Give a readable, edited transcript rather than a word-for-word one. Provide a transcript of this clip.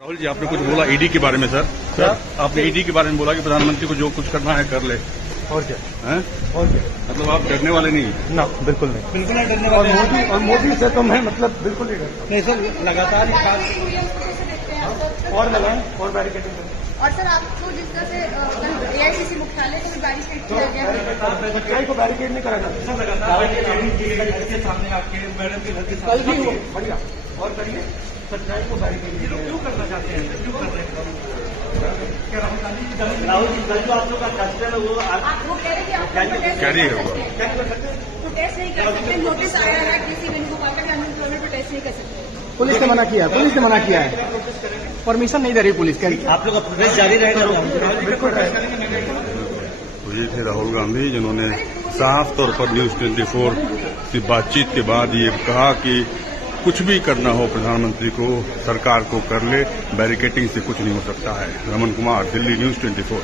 राहुल जी, आपने कुछ बोला ईडी के बारे में। सर आपने ईडी के बारे में बोला कि प्रधानमंत्री को जो कुछ करना है कर ले। और क्या हैं? और क्या मतलब आप डरने वाले नहीं? ना, बिल्कुल नहीं, बिल्कुल नहीं डरने वाले। और मोदी से तो मैं मतलब बिल्कुल नहीं डरता। नहीं सर, लगातार और लगाएं और बैरिकेडिंग करें। और सर, आपको जिस तरह से एआईसीसी मुख्यालय को भी बैरिकेड किया गया है, मुख्यालय को बैरिकेड नहीं करा जाता। घर के सामने आपके मैडम के घर के सामने कल भी हो बढ़िया और करिए। सच्चाई को बैरिकेड क्यों करना चाहते हैं? क्यों कर रहे हैं? राहुल जी, कल जो आप लोग का फैसला है वो वो कह रहे कि आप प्रोटेस्ट क्या नहीं नहीं कर होगा? सकते, प्रोटेस्ट नहीं कर सकते। नोटिस आया है किसी वेणुगोपाल का, अनएम्प्लॉयमेंट प्रोटेस्ट नहीं कर सकते। पुलिस ने मना किया, पुलिस ने मना किया है, परमिशन नहीं दे रही पुलिस। आप लोग का प्रोटेस्ट जारी रहेगा? बिल्कुल रहेगा। तो ये थे राहुल गांधी, जिन्होंने साफ तौर पर न्यूज 24 से बातचीत के बाद ये कहा कि कुछ भी करना हो प्रधानमंत्री को, सरकार को कर ले, बैरिकेडिंग से कुछ नहीं हो सकता है। रमन कुमार, दिल्ली न्यूज 24।